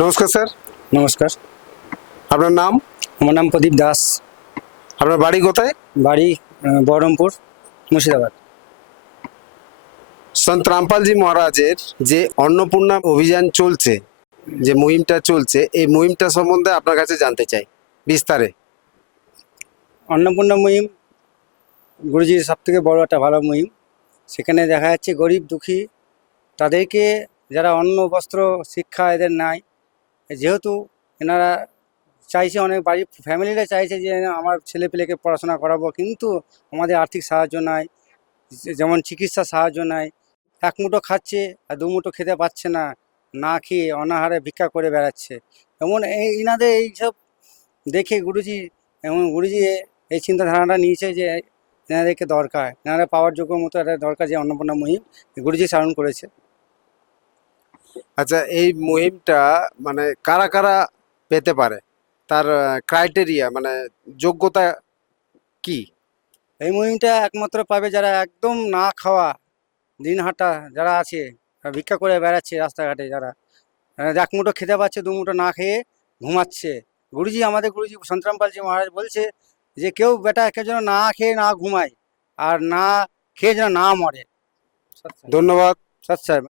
নমস্কার স্যার। নমস্কার। আপনার নাম? আমার নাম প্রদীপ দাস। আপনার বাড়ি কোথায়? বাড়ি বহরমপুর, মুর্শিদাবাদ। সন্ত রামপালজি মহারাজের যে অন্নপূর্ণা অভিযান চলছে, যে মুহিমটা চলছে, এই মুহিমটা সম্বন্ধে আপনার কাছে জানতে চাই বিস্তারে। অন্নপূর্ণা মুহিম গুরুজির সব থেকে বড় একটা ভালো মুহিম। সেখানে দেখা যাচ্ছে গরিব দুঃখী তাদেরকে, যারা অন্ন বস্ত্র শিক্ষা এদের নাই, যেহেতু এনারা চাইছে, অনেক বাড়ির ফ্যামিলিরা চাইছে যে আমার ছেলে পেলেকে পড়াশোনা করাবো, কিন্তু আমাদের আর্থিক সাহায্য নাই, যেমন চিকিৎসা সাহায্য নাই। এক মুঠো খাচ্ছে আর দু মুঠো খেতে পাচ্ছে না, না খেয়ে অনাহারে ভিক্ষা করে বেড়াচ্ছে। এমন ইনাদের এইসব দেখে গুরুজি, এমন গুরুজি এই চিন্তাধারাটা নিয়েছে যে এনাদেরকে দরকার, এনারা পাওয়ার যোগ্য মতো একটা দরকার, যে অন্নপূর্ণা মুহিম গুরুজি সারণ করেছে। আচ্ছা, এই মুহিমটা মানে কারা কারা পেতে পারে, তার ক্রাইটেরিয়া মানে যোগ্যতা কি? এই মুহিমটা একমাত্র পাবে যারা একদম না খাওয়া দিনহাটা যারা আছে, ভিক্ষা করে বেড়াচ্ছে রাস্তাঘাটে, যারা এক মুঠো খেতে পাচ্ছে, দু মুঠো না খেয়ে ঘুমাচ্ছে। গুরুজি, আমাদের গুরুজি সন্তরাম পালজি মহারাজ বলছে যে কেউ যেন না খেয়ে না ঘুমায়, আর না খেয়ে যেন না মরে। ধন্যবাদ। সৎ সাহেব।